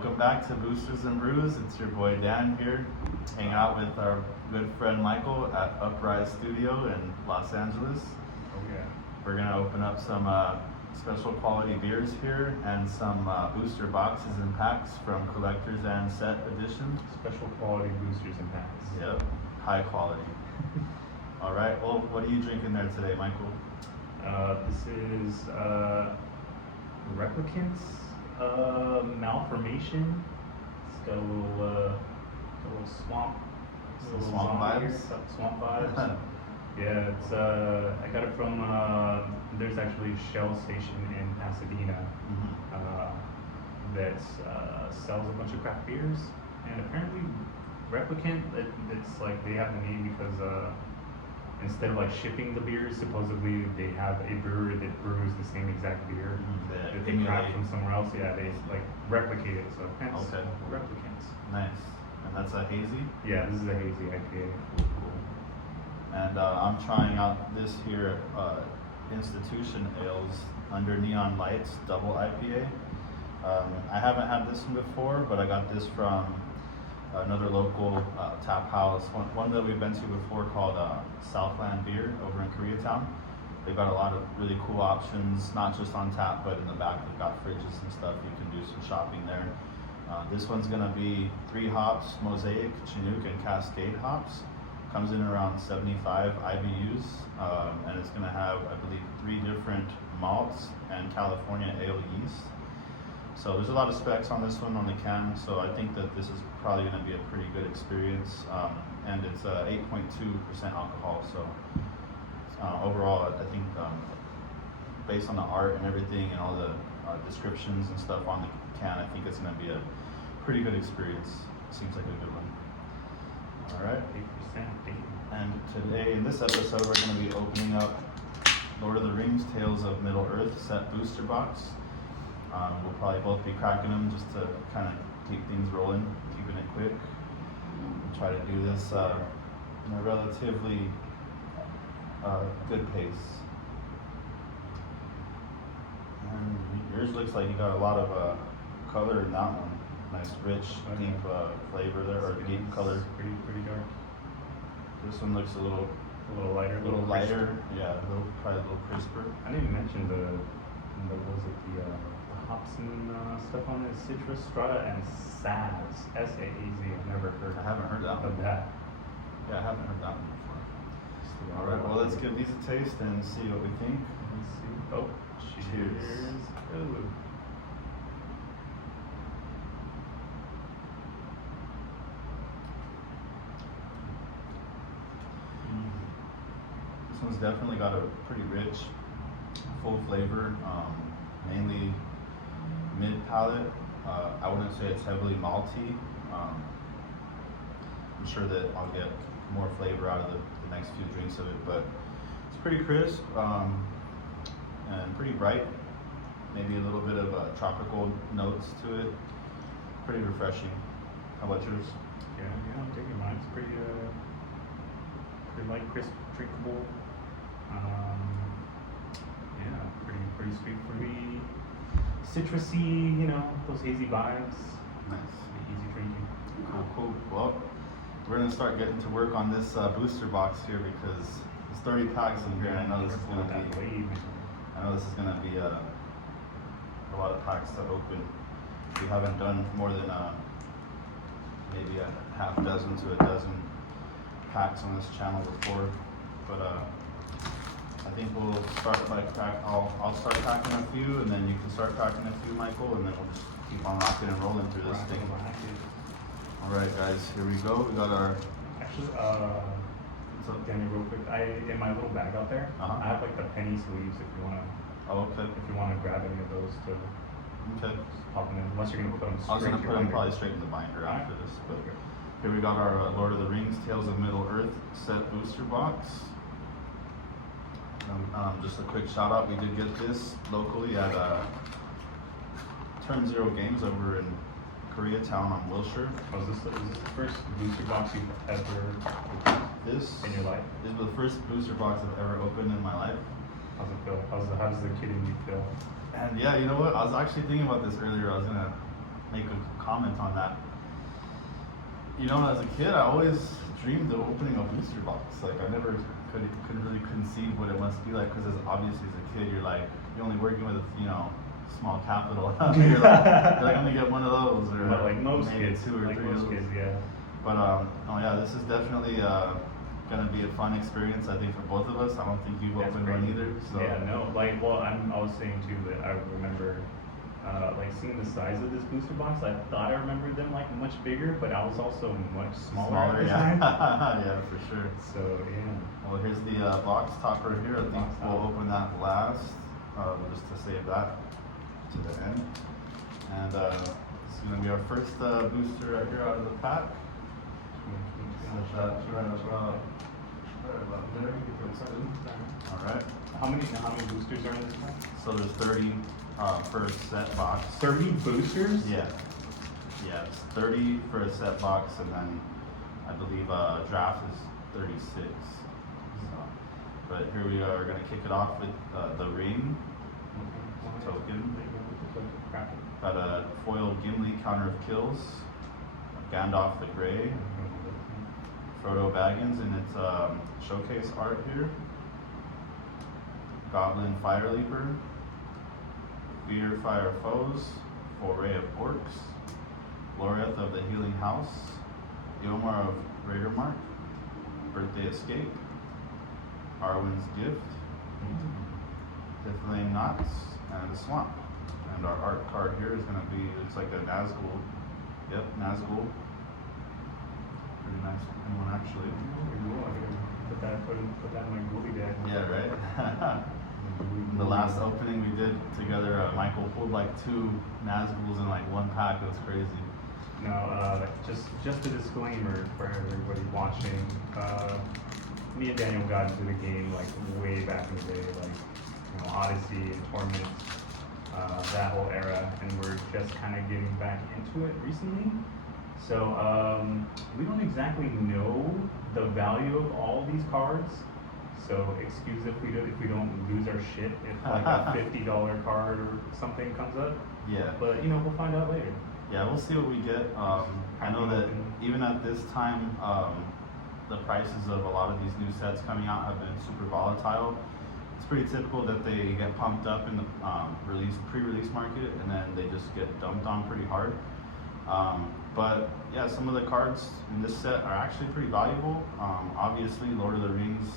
Welcome back to Boosters and Brews. It's your boy Dan here, hanging out with our good friend Michael at Uprise Studio in Los Angeles. Oh yeah. We're gonna open up some special quality beers here and some booster boxes and packs from collectors and set edition. Special quality boosters and packs. Yep, high quality. All right. Well, what are you drinking there today, Michael? This is Replicant's Malformation. It's got a little swamp. Swamp vibes. Swamp vibes. Yeah, it's I got it from there's actually a Shell station in Pasadena that sells a bunch of craft beers, and apparently Replicant, it's like they have the name because instead of like shipping the beers, supposedly they have a brewery that brews the same exact beer that they craft from somewhere else. Yeah, they like replicate it, so hence Replicants. Nice. And that's a hazy? Yeah, this is a hazy IPA. Cool. And I'm trying out this here Institution Ales Under Neon Lights Double IPA. I haven't had this one before, but I got this from another local tap house, one that we've been to before, called Southland Beer over in Koreatown. They've got a lot of really cool options, not just on tap, but in the back they've got fridges and stuff. You can do some shopping there. This one's gonna be 3 hops, Mosaic, Chinook, and Cascade hops. Comes in around 75 IBUs, and it's gonna have, I believe, 3 different malts and California ale yeast. So there's a lot of specs on this one on the can, so I think that this is probably gonna be a pretty good experience. And it's 8.2% alcohol, so overall, I think based on the art and everything and all the descriptions and stuff on the can, I think it's gonna be a pretty good experience. Seems like a good one. All right. 8%. And today, in this episode, we're going to be opening up Lord of the Rings Tales of Middle-earth set booster box. We'll probably both be cracking them just to kind of keep things rolling, keeping it quick. We'll try to do this in a relatively good pace. And yours looks like you got a lot of color in that one. Nice, rich, deep flavor there, or deep color. Pretty dark. This one looks a little lighter. A little lighter, yeah, probably a little crisper. I didn't even mention the hops and stuff on it. Citrus, Strata, and Saz. S-A-A-Z. I've never heard. I haven't heard that of one. that. Yeah, I haven't heard that one before. All right, well, let's give these a taste and see what we think. Let's see. Oh, cheers. Ooh. This one's definitely got a pretty rich, full flavor, mainly mid palate. I wouldn't say it's heavily malty. I'm sure that I'll get more flavor out of the next few drinks of it, but it's pretty crisp and pretty bright. Maybe a little bit of tropical notes to it. Pretty refreshing. How about yours? Yeah, I'm digging mine. It's pretty light, crisp, drinkable. Yeah, pretty sweet, fruity, citrusy. You know, those hazy vibes. Nice. Easy drinking. Cool. Well, we're gonna start getting to work on this booster box here because there's 30 packs in here. I know this is gonna be a lot of packs to open. We haven't done more than maybe a half dozen to a dozen packs on this channel before, but I think we'll start by I'll start packing a few, and then you can start packing a few, Michael, and then we'll just keep on rocking and rolling through this thing. All right, guys, here we go. We got our. Actually, Danny, real quick. In my little bag out there, I have like the penny sleeves if you wanna. Oh, okay. If you wanna grab any of those to. Okay. Just pop them in, unless you're gonna put them. I was gonna put them probably straight in the binder after this, but here we got our Lord of the Rings Tales of Middle-earth set booster box. Just a quick shout out, we did get this locally at Turn Zero Games over in Koreatown on Wilshire. Is this the first booster box you've ever opened in your life? This is the first booster box I've ever opened in my life. How's it feel? How does the kid in you feel? And yeah, you know what? I was actually thinking about this earlier. I was gonna make a comment on that. You know, as a kid, I always dreamed of opening a booster box. Like, I never couldn't really conceive what it must be like, because obviously as a kid, you're only working with, small capital. you're like, I'm gonna get one of those, or but like most maybe kids, 2 or 3 like of most those. kids, yeah. But oh yeah, this is definitely gonna be a fun experience, I think, for both of us. I don't think you've That's opened one crazy. either. So Yeah, no, I was saying too that I remember, like seeing the size of this booster box. I thought I remembered them like much bigger, but I was also much smaller at the yeah. time. Yeah, for sure. So yeah. Well, here's the box topper here. I think Box we'll top. open that last, just to save that to the end. And this is gonna be our first booster right here out of the pack. Set that right about there. All right. How many boosters are in this pack? So there's 30 per set box. 30 boosters? Yeah. Yeah, it's 30 for a set box, and then I believe draft is 36. So, but here we are gonna kick it off with the ring token. Got a foil Gimli, counter of kills. Gandalf the Grey. Frodo Baggins in its showcase art here. Goblin Fire Leaper. Fear Fire Foes. Foray of Orcs. Gloreth of the Healing House. Eomar of Raidermark. Birthday Escape. Arwen's Gift. Ithilane Knots. And the Swamp. And our art card here is going to be, looks like a Nazgul. Yep, Nazgul. Pretty nice one, actually. Put that in my goalie deck. Yeah, right? In the last opening we did together, Michael pulled like 2 Nazguls in like 1 pack. It was crazy. No, just a disclaimer for everybody watching. Me and Daniel got into the game like way back in the day, like Odyssey and Torment, that whole era, and we're just kind of getting back into it recently. So we don't exactly know the value of all these cards. So excuse if we don't lose our shit if like a $50 card or something comes up. Yeah. But we'll find out later. Yeah, we'll see what we get. I know that even at this time, the prices of a lot of these new sets coming out have been super volatile. It's pretty typical that they get pumped up in the pre-release market, and then they just get dumped on pretty hard. But yeah, some of the cards in this set are actually pretty valuable. Obviously, Lord of the Rings,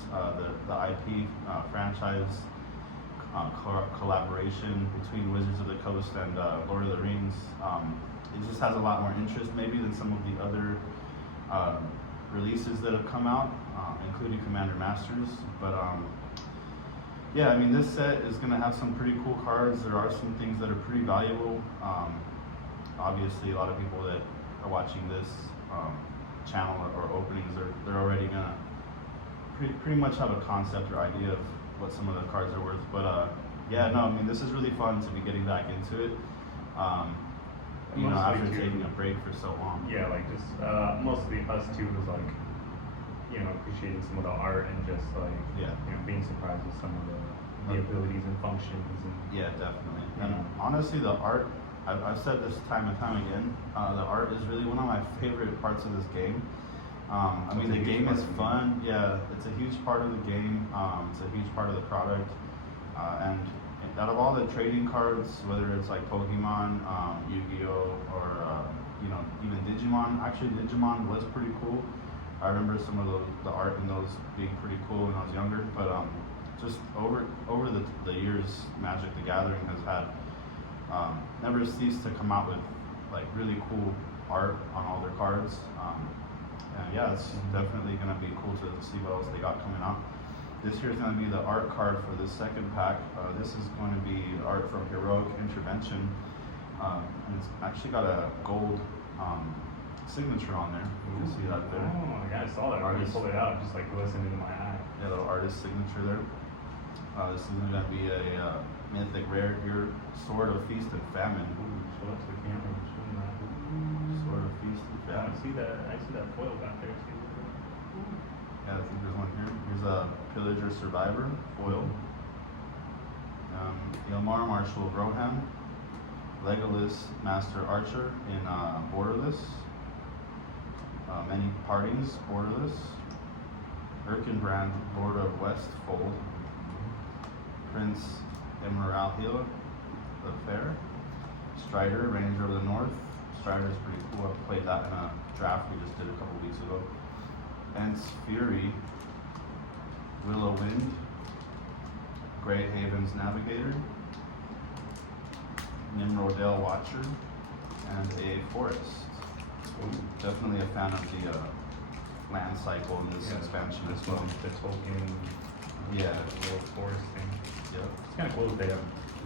the IP franchise collaboration between Wizards of the Coast and Lord of the Rings, it just has a lot more interest maybe than some of the other releases that have come out, including Commander Masters. But yeah, I mean, this set is going to have some pretty cool cards. There are some things that are pretty valuable. Obviously, a lot of people that are watching this channel or openings, they're already gonna pretty much have a concept or idea of what some of the cards are worth. But yeah, no, I mean, this is really fun to be getting back into it. After taking a break for so long. Yeah, like just mostly us too was like, appreciating some of the art and just like, being surprised with some of the abilities and functions. And yeah, definitely. And honestly, the art, I've said this time and time again, the art is really one of my favorite parts of this game. I mean, the game is fun. Yeah, it's a huge part of the game. It's a huge part of the product. And out of all the trading cards, whether it's like Pokemon, Yu-Gi-Oh, or even Digimon. Actually, Digimon was pretty cool. I remember some of the art in those being pretty cool when I was younger. But just over the years, Magic the Gathering has had never ceased to come out with like really cool art on all their cards. And yeah, it's definitely going to be cool to see what else they got coming out. This year is going to be the art card for the second pack. This is going to be art from Heroic Intervention. And it's actually got a gold signature on there. You can see that there. Oh, yeah, I saw that. I already pulled it out, just like glistened into my eye. Yeah, the artist signature there. This is going to be a mythic rare here, Sword of Feast and Famine. Ooh, show that to the camera. Show them that. Sword of Feast and Yeah, Famine. I see that foil back there. See? Yeah, I think there's one here. Here's a Pillager Survivor foil. Ilmar, Marshal of Rohan. Legolas Master Archer in Borderless. Many Partings Borderless. Erkenbrand Lord of West Fold. Prince Emeralhila the Fair. Strider Ranger of the North. Strider's pretty cool. I played that in a draft we just did a couple weeks ago. Ents Fury. Willow Wind. Grey Havens Navigator. Nimrodale Watcher. And a Forest. Definitely a fan of the land cycle in this expansion This as well. one, the Tolkien, Yeah. little forest thing. Yep. It's kind of cool that they have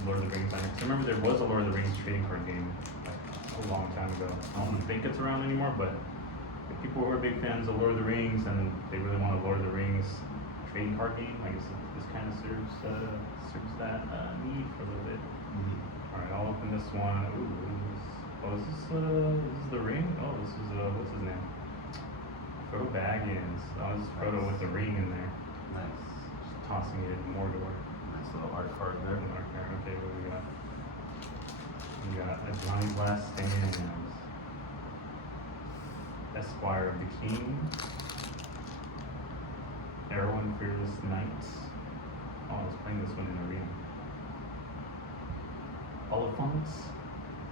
Lord of the Rings on it. 'Cause I remember there was a Lord of the Rings trading card game like a long time ago. I don't think it's around anymore, but if people who are big fans of Lord of the Rings and they really want a Lord of the Rings trading card game, I guess this kind of serves that need for a little bit. Mm-hmm. All right, I'll open this one. Ooh, is this the ring? Oh, this is what's his name? Frodo Baggins. Oh, this is Frodo with the ring in there. Nice. Just tossing it in Mordor. Nice little art card there. Okay, what do we got? We got a Johnny Blast Stands. Esquire of the King. Erwin Fearless Knight. Oh, I was playing this one in Arena. Oliphants.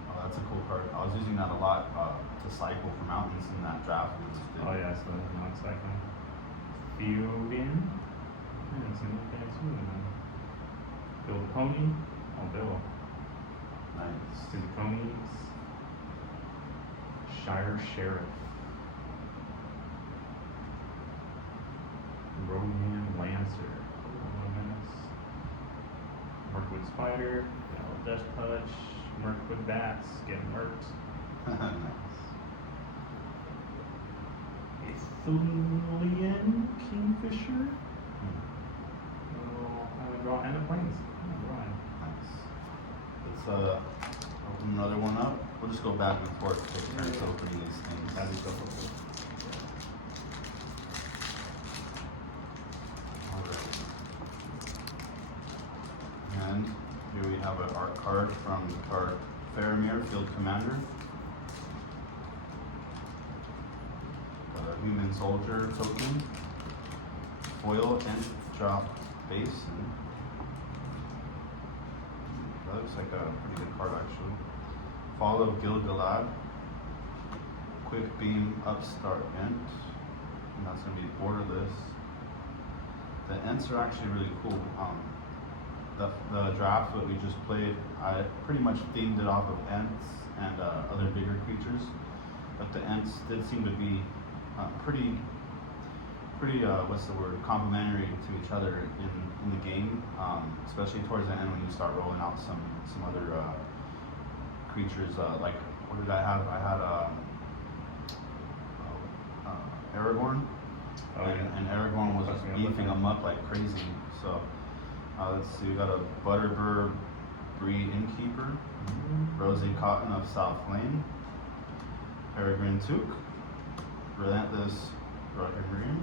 Oh, that's a cool card. I was using that a lot to cycle for mountains in that draft we just did. Oh yeah, so that's not cycling. Theoden. Yeah, it's another guy too. Bill the Pony. Oh, Bill. Nice. To the Ponies. Shire Sheriff. Roman Lancer. Oh, nice. Mirkwood Spider. Yellow Death Touch. Mirkwood Bats. Getting murked. Nice. Ithilien Kingfisher. Oh, I'm gonna draw and a planes. I'm drawing. Nice. Let's open another one up. We'll just go back and forth, take turns opening these things. That'd be so cool. Alright. And here we have an art card from the card Faramir, Field Commander. A Human Soldier token. Foil Nth Drop Basin. That looks like a pretty good card actually. Fall of Gil-galad. Quick Beam Upstart Ent. And that's going to be borderless. The Ents are actually really cool. The draft that we just played, I pretty much themed it off of Ents and other bigger creatures. But the Ents did seem to be pretty what's the word, complementary to each other in the game, especially towards the end when you start rolling out some other creatures. Like, what did I have? I had Aragorn, and Aragorn was just beefing them up like crazy. So let's see, we got a Butterbur Breed Innkeeper, Rosie Cotton of South Lane, Peregrine Took, Relentless Rohirrim.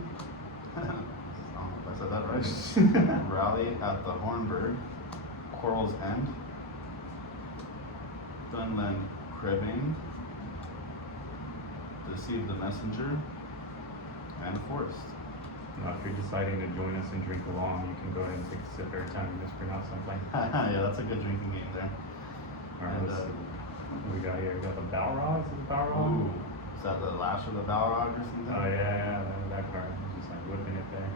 I don't know if I said that right. Rally at the Hornburg, Coral's End, Dunland Cribbing, Deceive the Messenger, and Forest. Now, if you're deciding to join us and drink along, you can go ahead and take a sip every time you mispronounce something. Yeah, that's a good drinking game there. Alright, And, let's see. What we got here? We got the Balrog. Is it the Balrog? Ooh, is that the Lash of the Balrog or something? Oh yeah, that card. I'm just like whipping it there.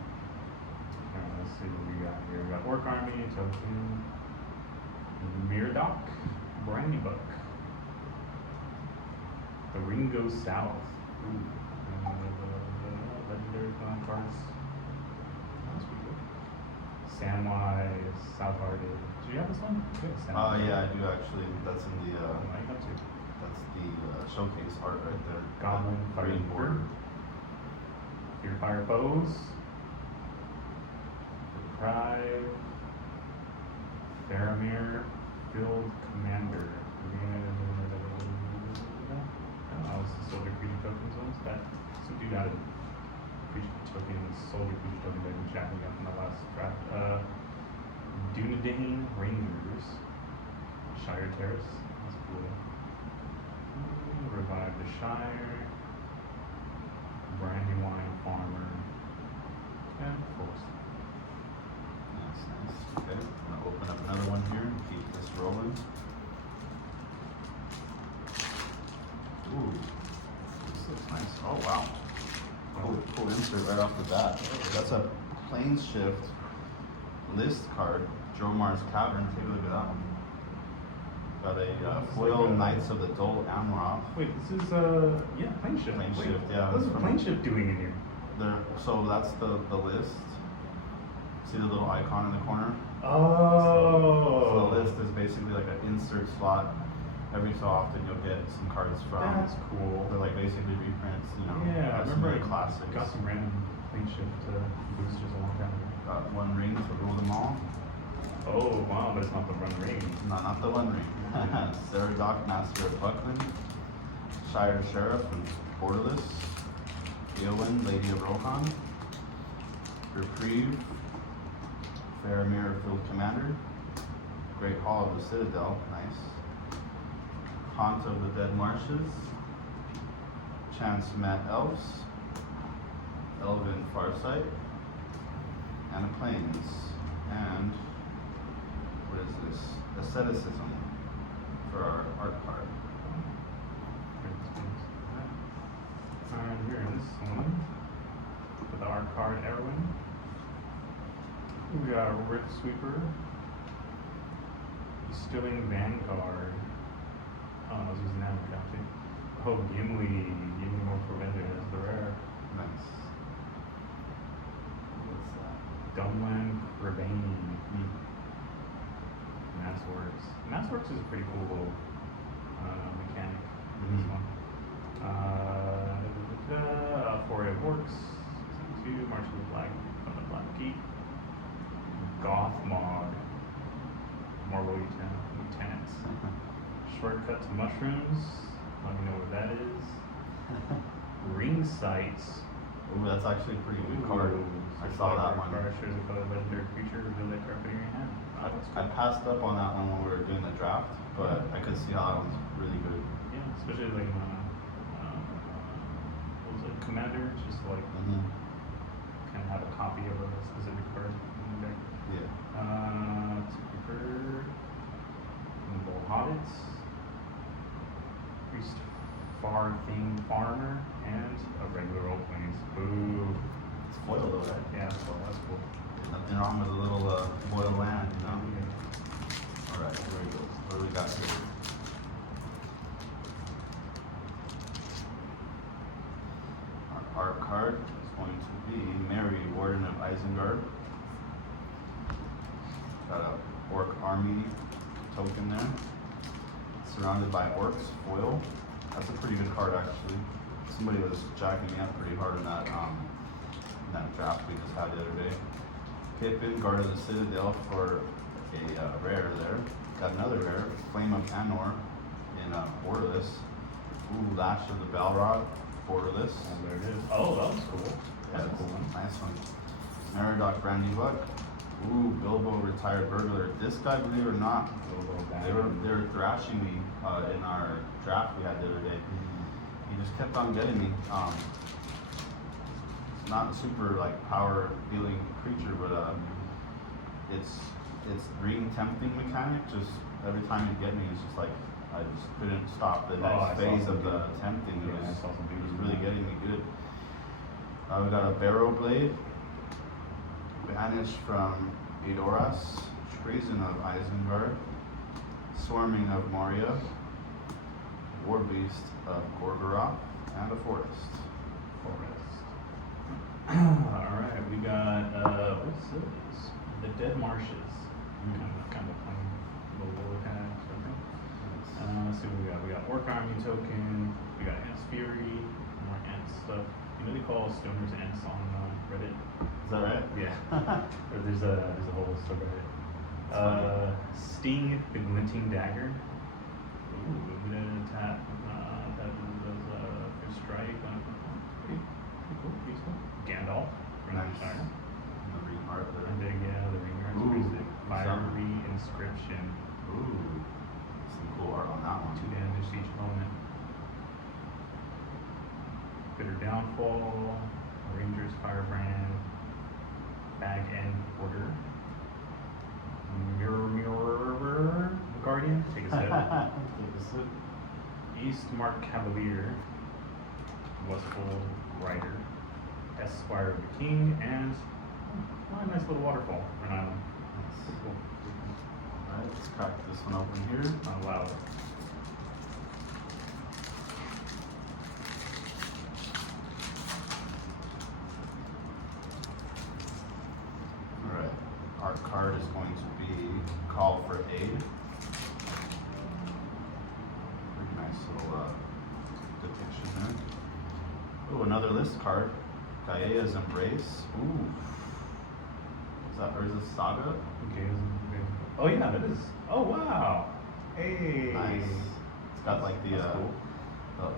Alright, let's see what we got here. We got Orc Army, Token, Mirdoc, Brandybuck, the Ring Goes South. Ooh. Legendary clan cards. That's pretty good. Samwise, Southhearted. Do you have this one? Yeah, I do actually. That's in the What are you up to? that's the showcase art right there. Goblin, Green border. Your Fire Foes. Deprive. Faramir. Field Commander. Oh, this is Soldier Creature Tokens ones. That some dude added creature tokens, Soldier Creature tokens I've been chatting up in the last draft. Dunedain Rangers. Shire Terrace. That's cool. the Shire, Brandywine Farmer, and Forest. Nice. Okay, I'm gonna open up another one here and keep this rolling. Ooh, this looks nice. Oh wow. Cool insert right off the bat. That's a Plane Shift list card. Dromar's Cavern. Take a look at that one. Got a foil Knights of the Dole Amroth. Wait, this is Plane Shift. Plane Wait, Shift, yeah. What's Plane Shift doing in here? So that's the list. See the little icon in the corner? Oh. So the list is basically like an insert slot. Every so often you'll get some cards from. That's cool. They're like basically reprints, you know. Yeah, I remember the classics. Got some random Plane Shift boosters a long time ago. Got One Ring to rule them all. Oh wow, but it's not the Run Ring. No, not the One Ring. Saradoc, Master of Buckland. Shire Sheriff and Borderless. Eowyn, Lady of Rohan. Reprieve. Faramir, Field Commander. Great Hall of the Citadel, nice. Haunt of the Dead Marshes. Chance Met Elves. Elven Farsight. And a Plains. And what is this? Asceticism for our art card. And here in this one, for the art card Erwin, we got Rift Sweeper, Stilling Vanguard. Oh, I was using that one, actually. Oh, Gimli more Preventer as the rare. Nice. What's that? Dumbland Ravane. Massworks is a pretty cool little mechanic in this one. Foray of Works, Season 2, March of the Black from the Black Keep. Goth Mod, more lieutenants. Shortcut to Mushrooms, let me know what that is. Ring Sights. Ooh, that's actually a pretty good card. I saw that one. Card shows a color legendary creature, reveal that card in your hand. I passed up on that one when we were doing the draft, but I could see how that one's really good. Yeah, especially like what was it, Commander, just like kind of have a copy of a specific card in the deck. Yeah. Super Hobbits, Priest Far Thing Farmer, and a regular old Plains. Ooh. It's foil though, right? Yeah, well, that's cool. Nothing wrong with a little foil land, you know? Alright, here we go. What do we got here? Our art card is going to be Mary, Warden of Isengard. Got a orc army token there. Surrounded by orcs, foil. That's a pretty good card actually. Somebody was jacking me up pretty hard in that draft we just had the other day. Pippin, Guard of the Citadel for a rare there. Got another rare, Flame of Anor in Borderless. Ooh, Lash of the Balrog, Borderless. And there it is. Oh, that was cool. That's a cool one. Nice one. Meridoc Brandybuck. Ooh, Bilbo Retired Burglar. This guy, believe it or not, they were thrashing me in our draft we had the other day. He just kept on getting me. It's not a super like power dealing creature, but it's ring tempting mechanic. Just every time you get me, it's just like I just couldn't stop the next phase of the tempting. It was really getting me good. We got a Barrow Blade. Banished from Edoras, Treason of Isengard, Swarming of Moria, War Beast of Gorgoroth, and a Forest. Alright, we got, what's this? The Dead Marshes. Kind of fun little lore kind of something. Let's see what we got. We got Orc Army token, we got Ants Fury, more ant stuff. You know they call stoners ants on Reddit? Is that right? Yeah. Or there's a whole subreddit. Sting the Glinting Dagger. Ooh, limited attack. That does first strike. Pretty cool, peaceful. Gandalf from the Shire. The ring art there. And the ring art. Ooh, Fiery Inscription. Ooh, some cool art on that one. 2 damage to each opponent. Waterfall, Rangers Firebrand, Bag and Porter, Mirror Guardian, take a sip. Take a sip. Eastmark Cavalier, Westfold Rider, Esquire of the King, and a nice little waterfall for an island. Pretty cool. Alright, let's crack this one open here. Not loud. Alright, our card is going to be Call for Aid. Pretty nice little depiction there. Ooh, another list card. Gaia's Embrace. Ooh. Is that, or is it Saga? Okay. Oh yeah, that is. Oh wow. Hey. Nice. It's got like the, That's cool.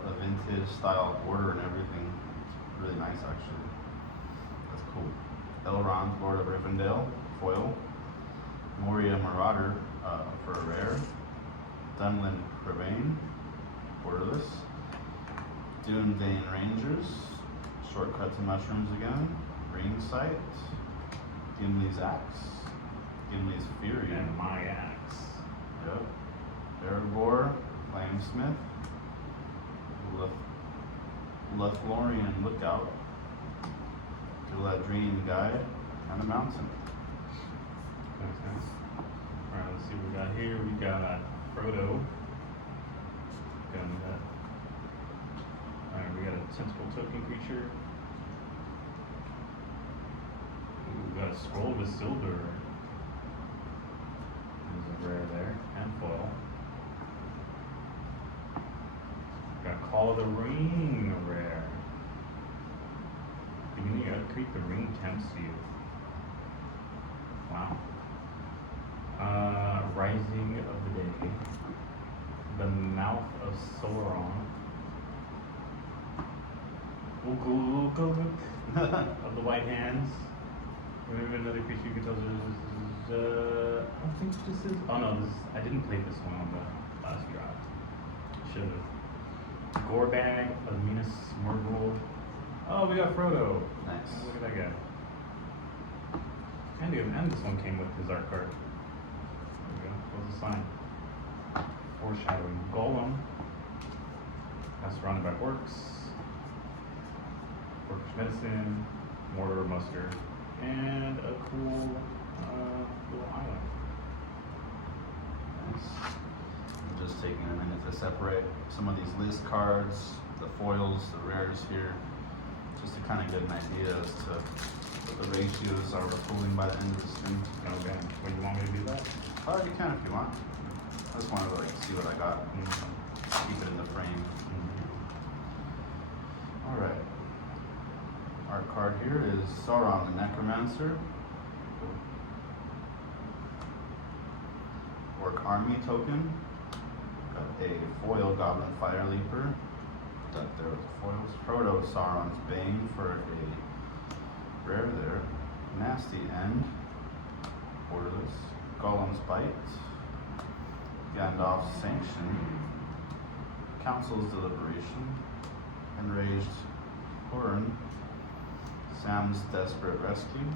the vintage style border and everything. It's really nice actually. That's cool. Elrond, Lord of Rivendell, foil. Moria Marauder for a rare. Dunlin Crevain, borderless. Dune-Dane Rangers, shortcut to mushrooms again. Ring Sight. Gimli's Axe. Gimli's Fury. And my axe. Yep. Erebor, Flamesmith. Lothlorien Lookout. Galadrian Guide, and a Mountain. Makes sense. Alright, let's see what we got here. We got Frodo. Alright, we got a tentacle token creature. Ooh, we got a Scroll of Isildur. There's a rare there, and foil. Got Call of the Ring, a rare. You gotta create the ring tempts you. Wow. Rising of the Day. The Mouth of Sauron. Of the White Hands. Remember another creature you can tell I don't think this is. Oh no, this is, I didn't play this one on the last draft. Should've. Gorbag of Minas Morgul. Oh, we got Frodo. Nice. Oh, look at that guy. And this one came with his art card. There we go. What's the sign? Foreshadowing. Golem. That's surrounded by orcs. Orcish medicine. Mortar muster. And a cool little island. Nice. I'm just taking a minute to separate some of these list cards, the foils, the rares here, just to kind of get an idea as to what the ratios are we're pulling by the end of the spin. Okay. Well, you want me to do that? You can if you want. I just wanted to like see what I got and keep it in the frame. Alright. Our card here is Sauron the Necromancer. Orc Army token. Got a foil Goblin Fire Leaper. Got there with the foils. Frodo Sauron's Bane for a rare there. Nasty End. Borderless. Golem's Bite. Gandalf's Sanction. Council's Deliberation. Enraged Huron. Sam's Desperate Rescue.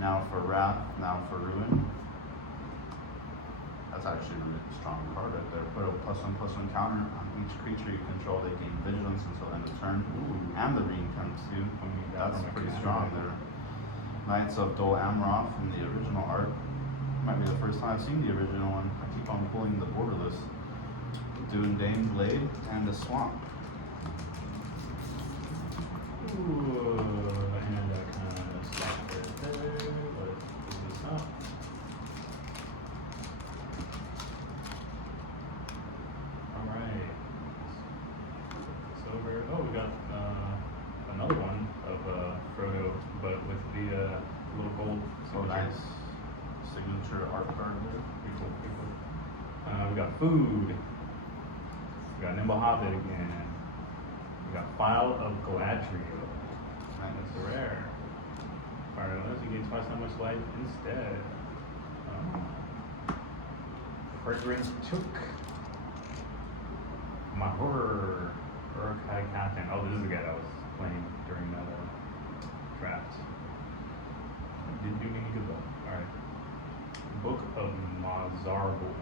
Now for Wrath, now for Ruin. That's actually a really strong card right there. Put a +1/+1 counter on each creature you control. They gain vigilance until end of turn. Ooh. And the ring comes too. That's pretty strong there. Knights of Dol Amroth from the original art. Might be the first time I've seen the original one. I keep on pulling the borderless. Dune-Dane Blade and the Swamp. Ooh, and I kind of stopped right there. Let's do this up. Alright. It's over. Oh, we got another one of Frodo, but with the little gold So signature. nice signature art card there. Pretty cool, pretty cool. We got food. We got Nimble Hobbit again. We got File of Galadriel. That's a rare. Fire unless you gain twice how much life instead. Fragrance Took. Mahur. Urkai Captain. Oh, this is the guy that was playing during that draft. Didn't do me any good though. Alright. Book of Mazarbul.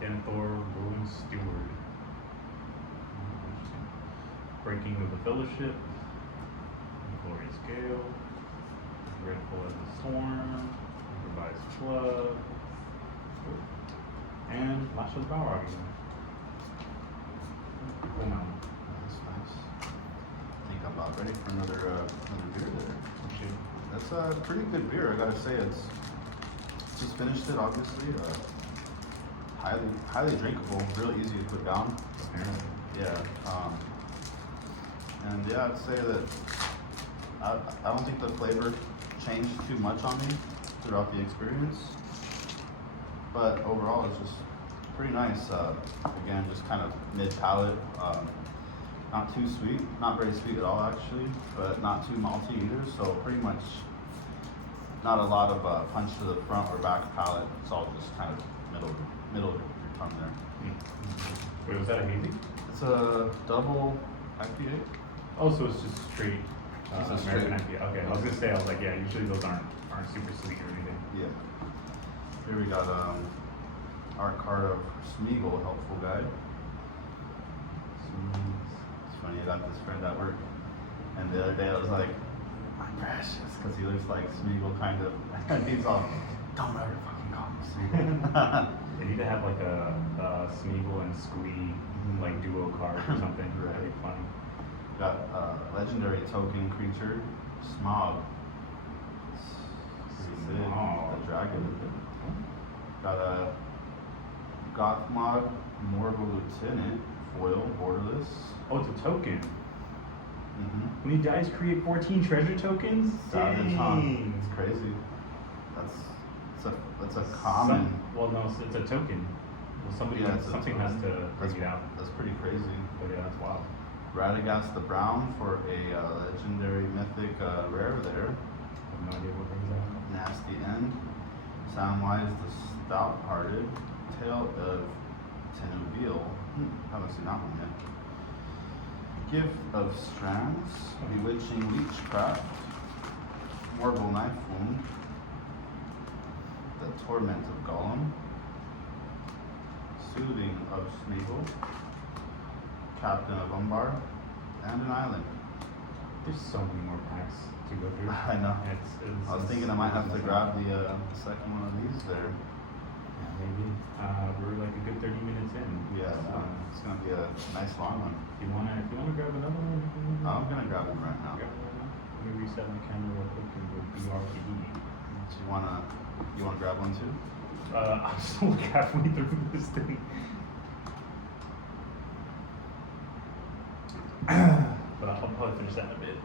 Denethor, Ruin Steward. Interesting. Breaking of the Fellowship. Glorious Gale. Dreadful as a Storm. Improvised Club. And Lash of the Balrog again. Cool mountain. That's nice. I think I'm about ready for another beer there. Shit. That's a pretty good beer, I gotta say. It's just finished it, obviously. Highly drinkable, really easy to put down. Apparently. Yeah. And yeah, I'd say that I don't think the flavor changed too much on me throughout the experience. But overall, it's just pretty nice. Again, just kind of mid-palate. Not too sweet, not very sweet at all actually, but not too malty either. So pretty much not a lot of punch to the front or back palate. It's all just kind of middle of your tongue there. Wait, was that a hazy? It's a double IPA. Oh, so it's just straight It's a American straight- IPA. Okay, I was gonna say, I was like, yeah, usually those aren't super sweet or anything. Yeah. Here we got our card of Smeagol, helpful guide. It's funny, I got this friend at work, and the other day I was like, my precious, because he looks like Smeagol kind of, and he's all, don't ever fucking call me Smeagol. They need to have like a Smeagol and Squee like duo card or something. Right. That'd be funny. Got legendary token creature, Smog. Pretty sick. Smog. The dragon. Got a Gothmog, Morgul Lieutenant, foil, borderless. Oh, it's a token. Mm-hmm. When he dies, create 14 treasure tokens? Savage, huh? Dang. It's crazy. That's a common. Well, no, it's a token. Well, something has to bring it out. That's pretty crazy. But yeah, that's wild. Radagast the Brown for a legendary mythic rare there. I have no idea what brings out. Nasty End. Soundwise the Stout-Hearted. Tale of Tenubiel. Haven't seen that one yet. Gift of Strands. Bewitching Leechcraft. Morgul Knife Wound. The Torment of Gollum. Soothing of Smeagol. Captain of Umbar. And an Island. There's so many more packs to go through. I know. I was thinking I might have to grab the second one of these there. Yeah, maybe. We're like a good 30 minutes in. Yeah, it's gonna be a nice long one. If you wanna grab another one, you can- I'm gonna grab one right now. Grab one right now. Let me reset my camera real quick and go BRPE. So you wanna grab one too? I'm still halfway through this thing. But I'll probably finish that in a bit.